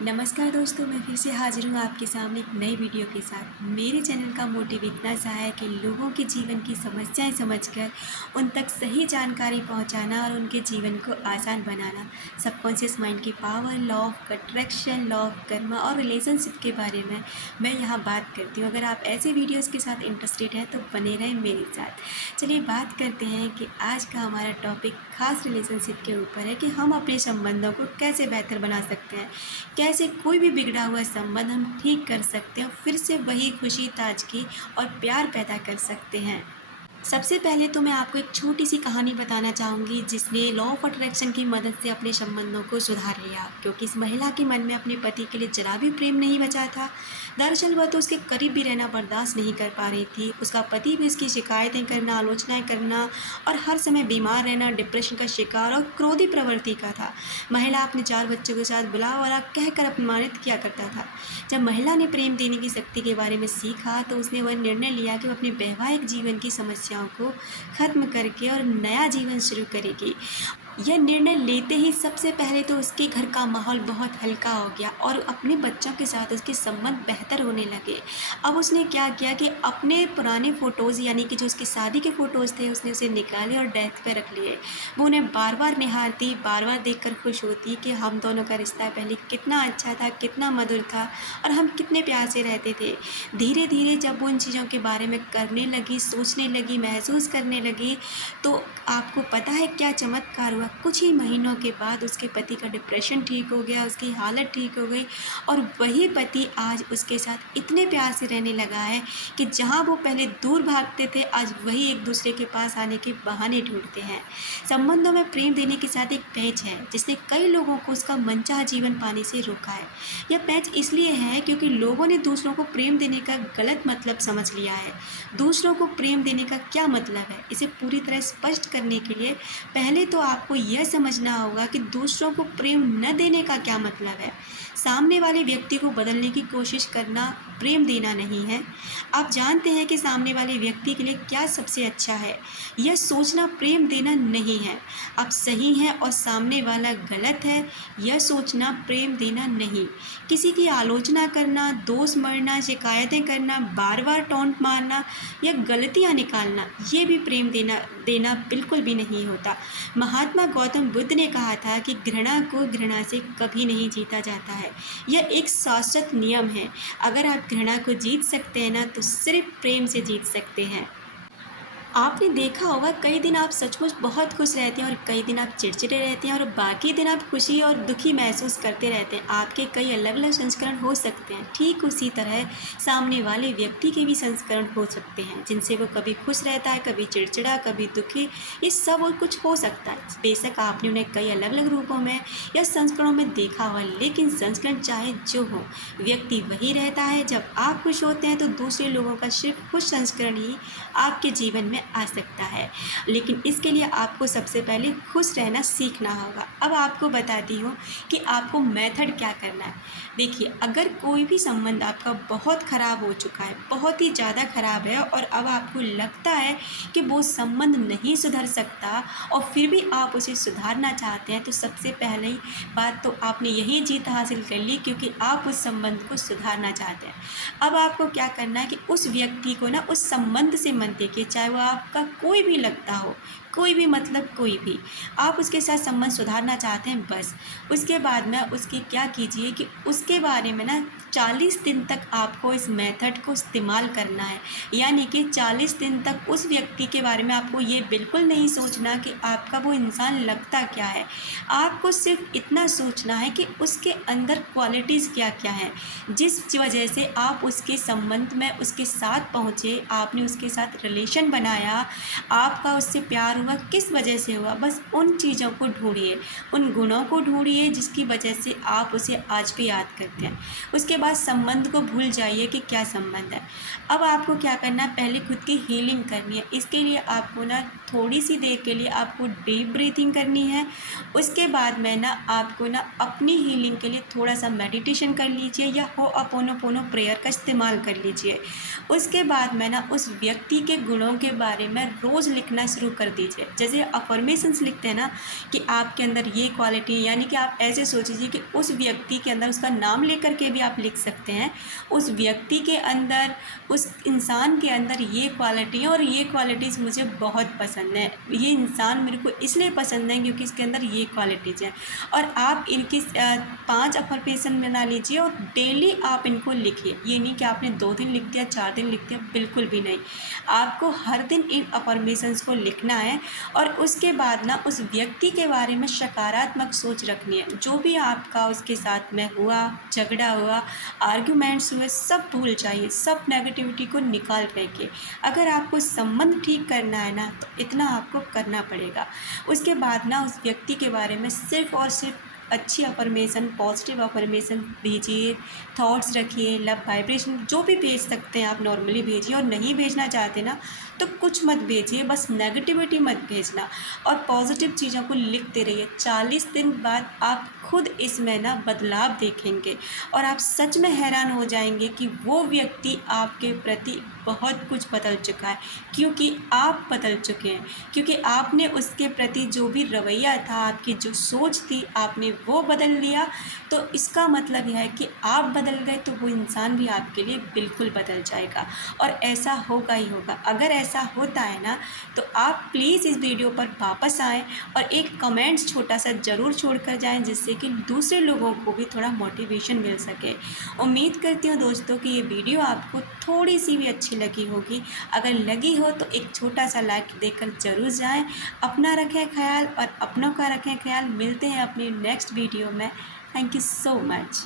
नमस्कार दोस्तों, मैं फिर से हाजिर हूँ आपके सामने एक नई वीडियो के साथ। मेरे चैनल का मोटिव इतना सा है कि लोगों के जीवन की समस्याएं समझकर उन तक सही जानकारी पहुँचाना और उनके जीवन को आसान बनाना। सबकॉन्शियस माइंड की power, law of attraction, law of Karma और रिलेशनशिप के बारे में मैं यहाँ बात करती हूँ। अगर आप ऐसे वीडियोज़ के साथ इंटरेस्टेड हैं तो बने रहें मेरे साथ। चलिए बात करते हैं कि आज का हमारा टॉपिक खास रिलेशनशिप के ऊपर है कि हम अपने संबंधों को कैसे बेहतर बना सकते हैं, कैसे कोई भी बिगड़ा हुआ संबंध हम ठीक कर सकते हैं, फिर से वही खुशी, ताजगी और प्यार पैदा कर सकते हैं। सबसे पहले तो मैं आपको एक छोटी सी कहानी बताना चाहूँगी जिसने लॉ ऑफ अट्रैक्शन की मदद से अपने संबंधों को सुधार लिया, क्योंकि इस महिला के मन में अपने पति के लिए जरा भी प्रेम नहीं बचा था। दरअसल वह तो उसके करीब भी रहना बर्दाश्त नहीं कर पा रही थी। उसका पति भी उसकी शिकायतें करना, आलोचनाएं करना और हर समय बीमार रहना, डिप्रेशन का शिकार और क्रोधी प्रवृत्ति का था। महिला अपने 4 बच्चों के साथ बुला वला कहकर अपमानित किया करता था। जब महिला ने प्रेम देने की शक्ति के बारे में सीखा तो उसने वह निर्णय लिया कि वह अपने वैवाहिक जीवन की समस्याओं को खत्म करके और नया जीवन शुरू करेगी। यह निर्णय लेते ही सबसे पहले तो उसके घर का माहौल बहुत हल्का हो गया और अपने बच्चों के साथ उसके संबंध बेहतर होने लगे। अब उसने क्या किया कि अपने पुराने फ़ोटोज़, यानी कि जो उसकी शादी के फ़ोटोज़ थे, उसने उसे निकाले और डेस्क पे रख लिए। वो उन्हें बार बार निहारती, बार बार देखकर खुश होती कि हम दोनों का रिश्ता पहले कितना अच्छा था, कितना मधुर था और हम कितने प्यार से रहते थे। धीरे धीरे जब वो उन चीज़ों के बारे में करने लगी, सोचने लगी, महसूस करने लगी, तो आपको पता है क्या चमत्कार हुआ। कुछ ही महीनों के बाद उसके पति का डिप्रेशन ठीक हो गया, उसकी हालत ठीक हो गई और वही पति आज उसके साथ इतने प्यार से रहने लगा है कि जहां वो पहले दूर भागते थे, आज वही एक दूसरे के पास आने के बहाने ढूंढते हैं। संबंधों में प्रेम देने के साथ एक पैच है जिसने कई लोगों को उसका मनचाहा जीवन पाने से रोका है। यह पैच इसलिए है क्योंकि लोगों ने दूसरों को प्रेम देने का गलत मतलब समझ लिया है। दूसरों को प्रेम देने का क्या मतलब है, इसे पूरी तरह स्पष्ट करने के लिए पहले तो आपको यह समझना होगा कि दूसरों को प्रेम न देने का क्या मतलब है। सामने वाले व्यक्ति को बदलने की कोशिश करना प्रेम देना नहीं है। आप जानते हैं कि सामने वाले व्यक्ति के लिए क्या सबसे अच्छा है, यह सोचना प्रेम देना नहीं है। आप सही हैं और सामने वाला गलत है, यह सोचना प्रेम देना नहीं। किसी की आलोचना करना, दोष मढ़ना, शिकायतें करना, बार बार टॉन्ट मारना या गलतियां निकालना, ये भी प्रेम देना बिल्कुल भी नहीं होता। महात्मा गौतम बुद्ध ने कहा था कि घृणा को घृणा से कभी नहीं जीता जाता है। यह एक शाश्वत नियम है। अगर आप घृणा को जीत सकते हैं ना, तो सिर्फ प्रेम से जीत सकते हैं। आपने देखा होगा कई दिन आप सचमुच बहुत खुश रहते हैं और कई दिन आप चिड़चिड़े रहते हैं और बाकी दिन आप खुशी और दुखी महसूस करते रहते हैं। आपके कई अलग अलग संस्करण हो सकते हैं। ठीक उसी तरह सामने वाले व्यक्ति के भी संस्करण हो सकते हैं, जिनसे वो कभी खुश रहता है, कभी चिड़चिड़ा, कभी दुखी, ये सब और कुछ हो सकता है। बेशक आपने उन्हें कई अलग अलग रूपों में या संस्करणों में देखा हुआ, लेकिन संस्करण चाहे जो हो, व्यक्ति वही रहता है। जब आप खुश होते हैं तो दूसरे लोगों का सिर्फ खुश संस्करण ही आपके जीवन में आ सकता है, लेकिन इसके लिए आपको सबसे पहले खुश रहना सीखना होगा। अब आपको बताती हूँ कि आपको मेथड क्या करना है। देखिए, अगर कोई भी संबंध आपका बहुत ख़राब हो चुका है, बहुत ही ज़्यादा ख़राब है और अब आपको लगता है कि वो संबंध नहीं सुधर सकता और फिर भी आप उसे सुधारना चाहते हैं, तो सबसे पहली बात तो आपने यही जीत हासिल कर ली, क्योंकि आप उस संबंध को सुधारना चाहते हैं। अब आपको क्या करना है कि उस व्यक्ति को ना उस संबंध से मत देखिए, चाहे वो आपका कोई भी लगता हो, कोई भी मतलब कोई भी, आप उसके साथ संबंध सुधारना चाहते हैं बस। उसके बाद में उसकी क्या कीजिए कि उसके बारे में ना 40 दिन तक आपको इस मेथड को इस्तेमाल करना है। यानी कि 40 दिन तक उस व्यक्ति के बारे में आपको ये बिल्कुल नहीं सोचना कि आपका वो इंसान लगता क्या है। आपको सिर्फ इतना सोचना है कि उसके अंदर क्वालिटीज़ क्या क्या हैं, जिस वजह से आप उसके संबंध में उसके साथ पहुँचे, आपने उसके साथ रिलेशन बनाया, आपका उससे प्यार हुआ, किस वजह से हुआ। बस उन चीज़ों को ढूंढिए, उन गुणों को ढूंढिए जिसकी वजह से आप उसे आज भी याद करते हैं। उसके बाद संबंध को भूल जाइए कि क्या संबंध है। अब आपको क्या करना है, पहले खुद की हीलिंग करनी है। इसके लिए आपको ना थोड़ी सी देर के लिए आपको डीप ब्रीथिंग करनी है। उसके बाद में ना आपको ना अपनी हीलिंग के लिए थोड़ा सा मेडिटेशन कर लीजिए या होअपोनोपोनो प्रेयर का इस्तेमाल कर लीजिए। उसके बाद में ना उस व्यक्ति के गुणों के बारे में रोज़ लिखना शुरू कर दीजिए। लीजिए। जैसे अफर्मेशंस लिखते हैं ना कि आपके अंदर ये क्वालिटी, यानी कि आप ऐसे सोचिए कि उस व्यक्ति के अंदर, उसका नाम लेकर के भी आप लिख सकते हैं, उस व्यक्ति के अंदर, उस इंसान के अंदर ये क्वालिटी है और ये क्वालिटीज़ मुझे बहुत पसंद है, ये इंसान मेरे को इसलिए पसंद है क्योंकि इसके अंदर ये क्वालिटीज़ हैं। और आप इनकी 5 अफर्मेशन बना लीजिए और डेली आप इनको लिखिए। ये नहीं कि आपने 2 दिन लिख दिया, 4 दिन लिख दिया, बिल्कुल भी नहीं। आपको हर दिन इन अफर्मेशंस को लिखना है और उसके बाद ना उस व्यक्ति के बारे में सकारात्मक सोच रखनी है। जो भी आपका उसके साथ में हुआ, झगड़ा हुआ, आर्ग्यूमेंट्स हुए, सब भूल जाइए, सब नेगेटिविटी को निकाल फेंकिए। अगर आपको संबंध ठीक करना है ना, तो इतना आपको करना पड़ेगा। उसके बाद ना उस व्यक्ति के बारे में सिर्फ़ और सिर्फ अच्छी अफर्मेशन, पॉजिटिव अफर्मेशन भेजिए, थॉट्स रखिए, लव वाइब्रेशन जो भी भेज सकते हैं आप नॉर्मली भेजिए, और नहीं भेजना चाहते ना तो कुछ मत भेजिए, बस नेगेटिविटी मत भेजना और पॉजिटिव चीज़ों को लिखते रहिए। 40 दिन बाद आप खुद इसमें ना बदलाव देखेंगे और आप सच में हैरान हो जाएंगे कि वो व्यक्ति आपके प्रति बहुत कुछ बदल चुका है, क्योंकि आप बदल चुके हैं, क्योंकि आपने उसके प्रति जो भी रवैया था, आपकी जो सोच थी, आपने वो बदल लिया। तो इसका मतलब यह है कि आप बदल गए तो वो इंसान भी आपके लिए बिल्कुल बदल जाएगा और ऐसा होगा ही होगा। अगर ऐसा होता है ना, तो आप प्लीज़ इस वीडियो पर वापस आएँ और एक कमेंट्स छोटा सा ज़रूर छोड़ कर जाएँ, जिससे कि दूसरे लोगों को भी थोड़ा मोटिवेशन मिल सके। उम्मीद करती हूँ दोस्तों कि ये वीडियो आपको थोड़ी सी भी अच्छी लगी होगी। अगर लगी हो तो एक छोटा सा लाइक देकर ज़रूर जाएं। अपना रखें ख्याल और अपनों का रखें ख्याल। मिलते हैं अपनी नेक्स्ट वीडियो में। Thank you so much.